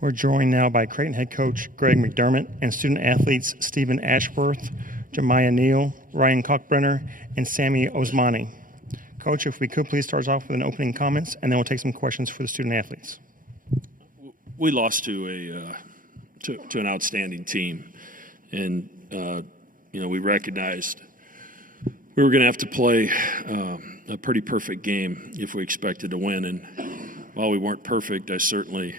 We're joined now by Creighton head coach Greg McDermott and student athletes Stephen Ashworth, Jemiah Neal, Ryan Cockbrenner, and Sammy Osmani. Coach, if we could please start us off with an opening comments, and then we'll take some questions for the student athletes. We lost to an outstanding team, and we recognized we were going to have to play a pretty perfect game if we expected to win. And while we weren't perfect, I certainly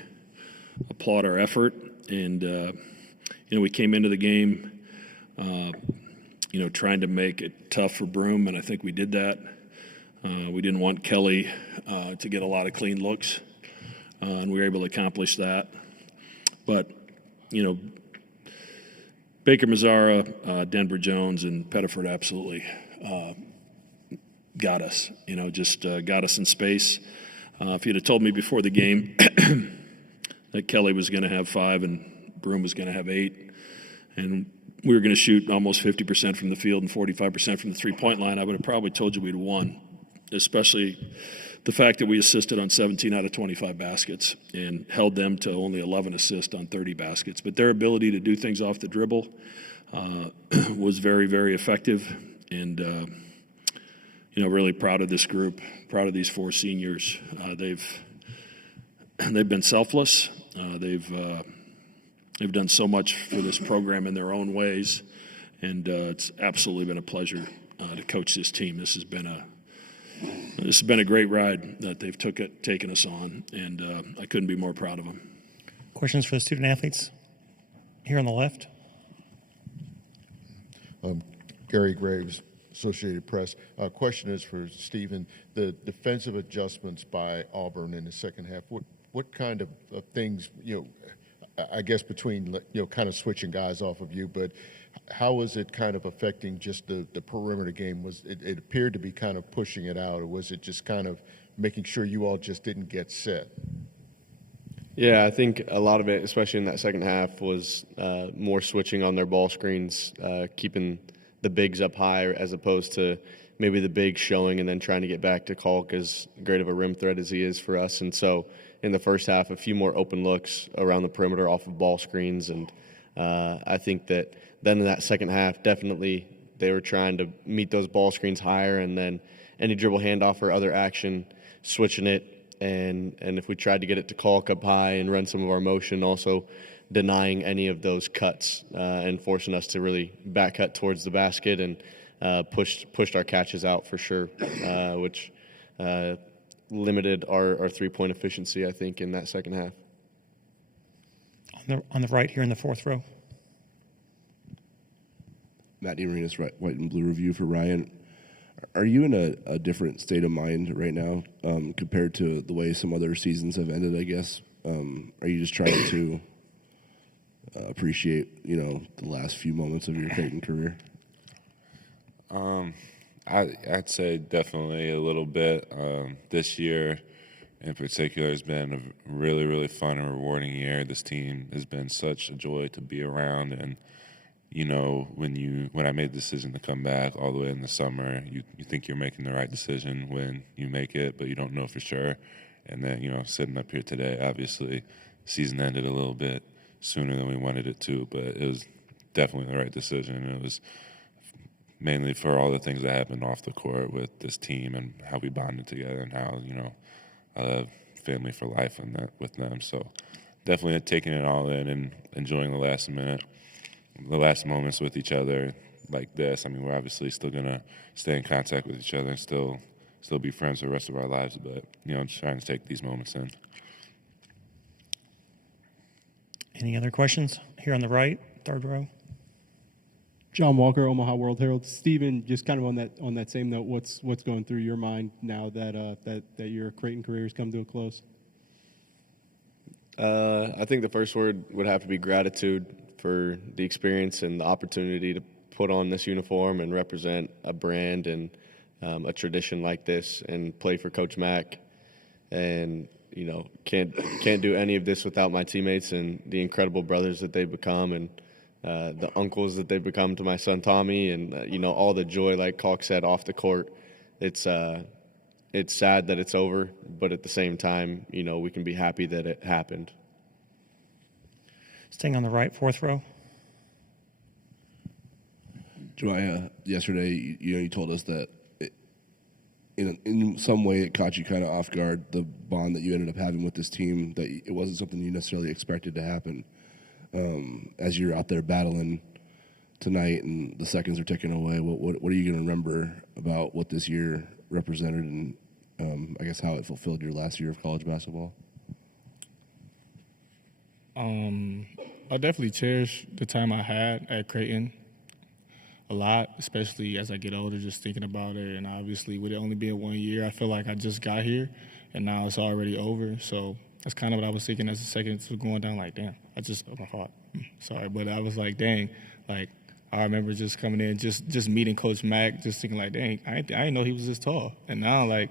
applaud our effort. And we came into the game, trying to make it tough for Broome, and I think we did that. We didn't want Kelly to get a lot of clean looks, and we were able to accomplish that. But, Baker Mazzara, Denver Jones, and Pettiford absolutely got us, got us in space. If you'd have told me before the game that Kelly was going to have 5 and Broome was going to have 8, and we were going to shoot almost 50% from the field and 45% from the three-point line, I would have probably told you we'd have won, especially the fact that we assisted on 17 out of 25 baskets and held them to only 11 assists on 30 baskets. But their ability to do things off the dribble was very, very effective. And, really proud of this group, proud of these 4 seniors. They've been selfless. They've done so much for this program in their own ways. And it's absolutely been a pleasure to coach this team. This has been a great ride that they've taken us on, and I couldn't be more proud of them. Questions for the student athletes here on the left? Gary Graves, Associated Press. Question is for Stephen. The defensive adjustments by Auburn in the second half, what kind of things, I guess between, kind of switching guys off of you, but how was it kind of affecting just the perimeter game? Was it appeared to be kind of pushing it out, or was it just kind of making sure you all just didn't get set? Yeah, I think a lot of it, especially in that second half, was more switching on their ball screens, keeping the bigs up high as opposed to maybe the bigs showing and then trying to get back to Kalk, as great of a rim threat as he is for us. And so in the first half, a few more open looks around the perimeter off of ball screens. And I think that then in that second half, definitely they were trying to meet those ball screens higher, and then any dribble handoff or other action, switching it. And if we tried to get it to Kalk up high and run some of our motion, also denying any of those cuts and forcing us to really back cut towards the basket and pushed our catches out for sure, which limited our three-point efficiency, I think, in that second half. On the right here in the fourth row. Matt DeMarinis, White and Blue Review for Ryan. Are you in a different state of mind right now compared to the way some other seasons have ended, I guess? Are you just trying to appreciate, the last few moments of your Creighton career? I'd say definitely a little bit. This year in particular has been a really, really fun and rewarding year. This team has been such a joy to be around, and when I made the decision to come back all the way in the summer, you think you're making the right decision when you make it, but you don't know for sure. And then, sitting up here today, obviously, season ended a little bit sooner than we wanted it to, but it was definitely the right decision. And it was mainly for all the things that happened off the court with this team and how we bonded together and how, I have family for life and that with them. So definitely taking it all in and enjoying the last moments with each other like this. I mean, we're obviously still going to stay in contact with each other and still be friends for the rest of our lives, but, just trying to take these moments in. Any other questions? Here on the right, third row. John Walker, Omaha World Herald. Stephen, just kind of on that same note, what's going through your mind now that your Creighton career has come to a close? I think the first word would have to be gratitude for the experience and the opportunity to put on this uniform and represent a brand and a tradition like this and play for Coach Mack. And can't do any of this without my teammates and the incredible brothers that they've become, and the uncles that they've become to my son Tommy, and all the joy, like Kalk said, off the court. It's sad that it's over, but at the same time, we can be happy that it happened. Staying on the right, fourth row. Jemiah, yesterday, you told us that in some way it caught you kind of off guard, the bond that you ended up having with this team, that it wasn't something you necessarily expected to happen. As you're out there battling tonight and the seconds are ticking away, what are you going to remember about what this year represented and I guess how it fulfilled your last year of college basketball? I definitely cherish the time I had at Creighton a lot, especially as I get older, just thinking about it. And obviously, with it only being 1 year, I feel like I just got here, and now it's already over. So that's kind of what I was thinking as the seconds were going down. Like, damn, my fault. Sorry, but I was like, dang, like I remember just coming in, just meeting Coach Mack, just thinking like, dang, I didn't know he was this tall. And now, like,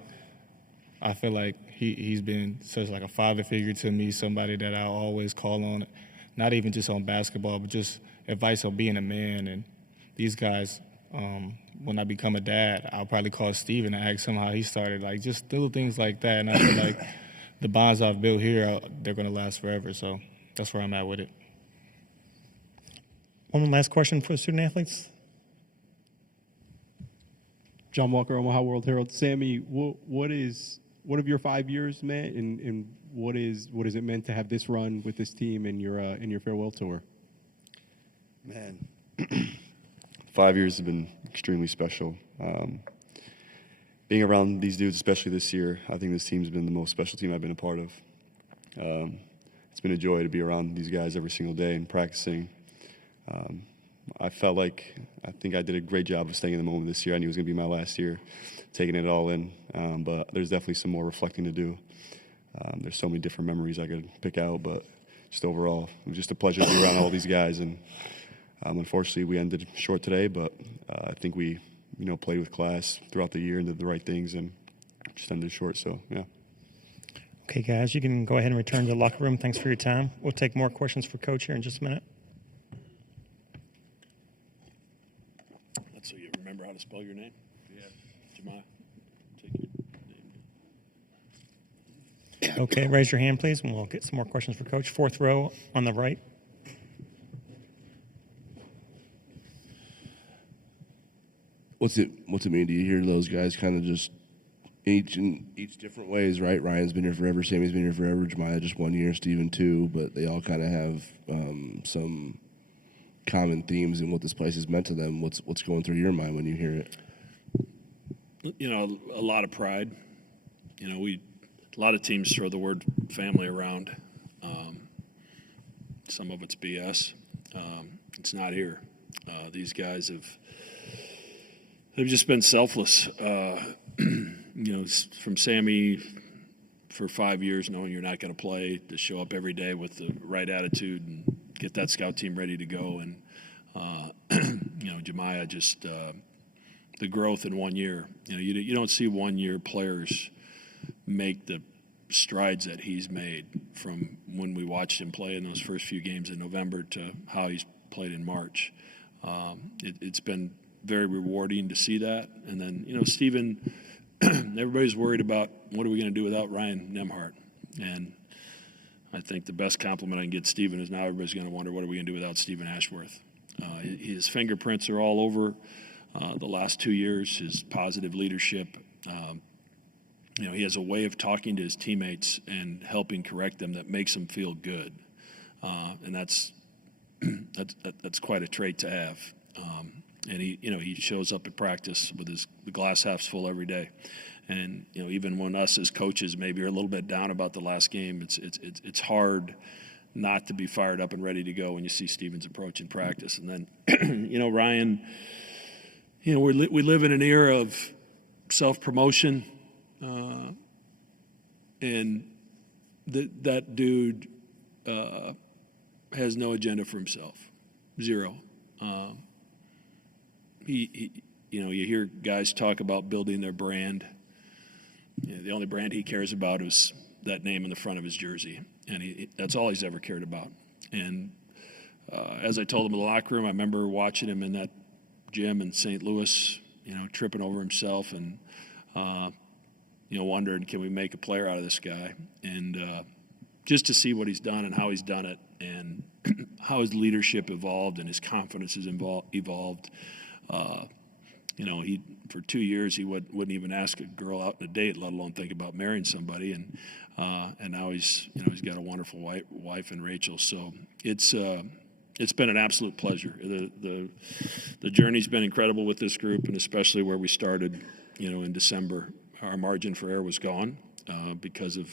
I feel like he's been such like a father figure to me, somebody that I always call on, not even just on basketball, but just advice on being a man. And these guys, when I become a dad, I'll probably call Steven and ask him how he started, like just little things like that. And I feel like the bonds I've built here, they're going to last forever. So that's where I'm at with it. One last question for the student athletes. John Walker, Omaha World Herald. Sammy, what have your 5 years meant, and what is it meant to have this run with this team in your farewell tour? Man, 5 years have been extremely special. Being around these dudes, especially this year, I think this team's been the most special team I've been a part of. It's been a joy to be around these guys every single day and practicing. I felt like I think I did a great job of staying in the moment this year. I knew it was going to be my last year, taking it all in. But there's definitely some more reflecting to do. There's so many different memories I could pick out, but just overall, it was just a pleasure to be around all these guys. And unfortunately, we ended short today, but I think we, played with class throughout the year and did the right things, and just ended short. So, yeah. Okay, guys, you can go ahead and return to the locker room. Thanks for your time. We'll take more questions for Coach here in just a minute. So you remember how to spell your name? Yeah. Jemiah, take your name. Okay, raise your hand, please, and we'll get some more questions for Coach. Fourth row on the right. What's it mean to you hear those guys kind of just in each different ways, right? Ryan's been here forever, Sammy's been here forever, Jemiah just 1 year, Steven 2, but they all kind of have some common themes and what this place has meant to them. What's going through your mind when you hear it? A lot of pride. A lot of teams throw the word family around. Some of it's BS. It's not here. These guys have just been selfless. From Sammy for 5 years, knowing you're not going to play, to show up every day with the right attitude and get that scout team ready to go. And, Jemiah, just the growth in 1 year. You don't see 1 year players make the strides that he's made from when we watched him play in those first few games in November to how he's played in March. It's been very rewarding to see that. And then, Steven, everybody's worried about what are we going to do without Ryan Nembhard. And I think the best compliment I can get Steven is now everybody's going to wonder what are we going to do without Steven Ashworth. His fingerprints are all over the last 2 years, his positive leadership. He has a way of talking to his teammates and helping correct them that makes them feel good. And that's quite a trait to have. And he shows up at practice with the glass half full every day. And even when us as coaches maybe are a little bit down about the last game, it's hard not to be fired up and ready to go when you see Steven's approach in practice. And then Ryan, we live in an era of self-promotion, and that dude has no agenda for himself, zero. You hear guys talk about building their brand. The only brand he cares about is that name in the front of his jersey, and that's all he's ever cared about. And as I told him in the locker room, I remember watching him in that gym in St. Louis, tripping over himself and wondering, can we make a player out of this guy? And just to see what he's done and how he's done it, and how his leadership evolved and his confidence has evolved. He for 2 years he wouldn't even ask a girl out on a date, let alone think about marrying somebody, and now he's got a wonderful wife in Rachel. So it's been an absolute pleasure. The journey's been incredible with this group, and especially where we started, in December. Our margin for error was gone because of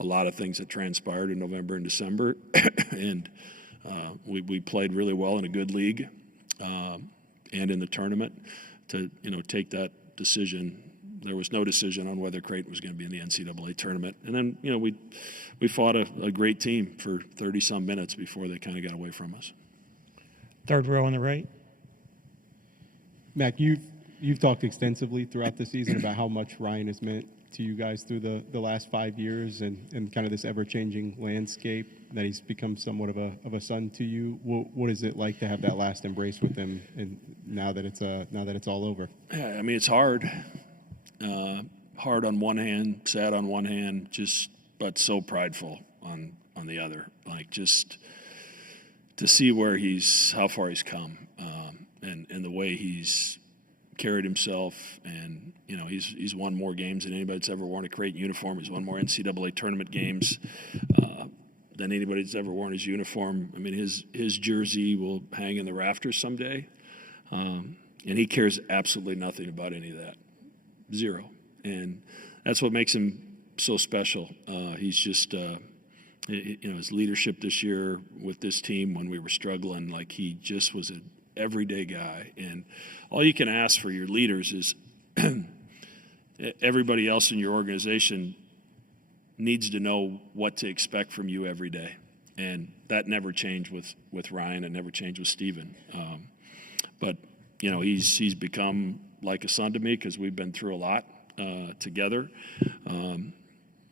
a lot of things that transpired in November and December, and we played really well in a good league and in the tournament to take that decision. There was no decision on whether Creighton was going to be in the NCAA tournament, and then we fought a great team for 30-some minutes before they kind of got away from us. Third row on the right. Mac, you've talked extensively throughout the season about how much Ryan has meant to you guys through the last 5 years and kind of this ever-changing landscape, that he's become somewhat of a son to you. What is it like to have that last embrace with him, and now that it's all over? Yeah, I mean, it's hard. Hard on one hand, sad on one hand, but so prideful on the other. Like, just to see how far he's come, and the way he's carried himself, and he's won more games than anybody that's ever worn a Creighton uniform. He's won more NCAA tournament games than anybody that's ever worn his uniform. I mean, his jersey will hang in the rafters someday, and he cares absolutely nothing about any of that, zero. And that's what makes him so special. He's just his leadership this year with this team when we were struggling, like, he just was an everyday guy. And all you can ask for your leaders is everybody else in your organization needs to know what to expect from you every day. And that never changed with Ryan. It never changed with Steven. But he's become like a son to me because we've been through a lot together.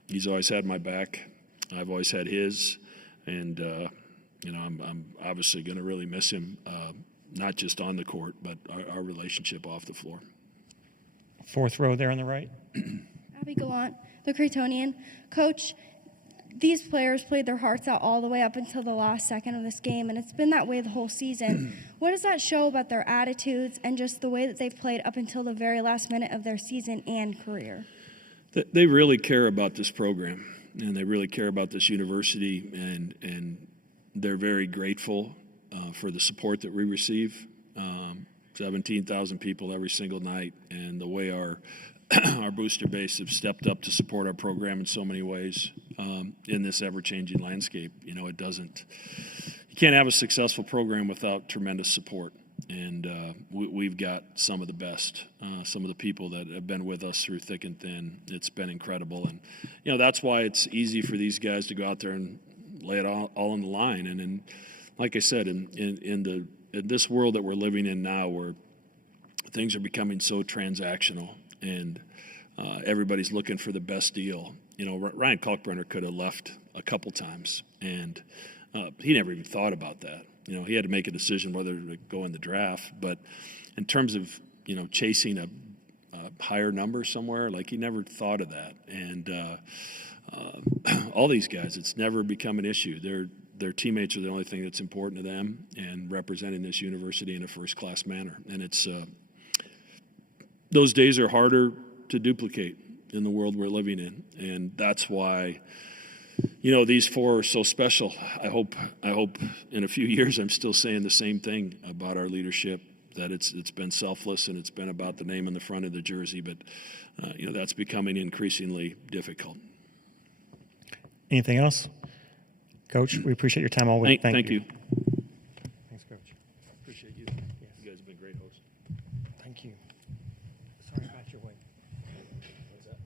He's always had my back. I've always had his, and I'm obviously going to really miss him, not just on the court, but our relationship off the floor. Fourth row there on the right. Abby Gallant, the Creightonian. Coach, these players played their hearts out all the way up until the last second of this game, and it's been that way the whole season. What does that show about their attitudes and just the way that they've played up until the very last minute of their season and career? They really care about this program, and they really care about this university, and they're very grateful for the support that we receive. 17,000 people every single night, and the way our booster base have stepped up to support our program in so many ways in this ever-changing landscape. You can't have a successful program without tremendous support, and we've got some of the best, some of the people that have been with us through thick and thin. It's been incredible, and that's why it's easy for these guys to go out there and lay it all on the line. And like I said, in this world that we're living in now, where things are becoming so transactional and everybody's looking for the best deal. Ryan Kalkbrenner could have left a couple times, and he never even thought about that. He had to make a decision whether to go in the draft. But in terms of, chasing a higher number somewhere, like, he never thought of that. And all these guys, it's never become an issue. Their teammates are the only thing that's important to them, and representing this university in a first-class manner. And it's those days are harder to duplicate in the world we're living in, and that's why these four are so special. I hope in a few years I'm still saying the same thing about our leadership, that it's been selfless and it's been about the name on the front of the jersey, but that's becoming increasingly difficult. Anything else? Coach, we appreciate your time always. Thank you. Thanks, Coach. Appreciate you. You guys have been great hosts. Thank you. Sorry about your wait. What's that?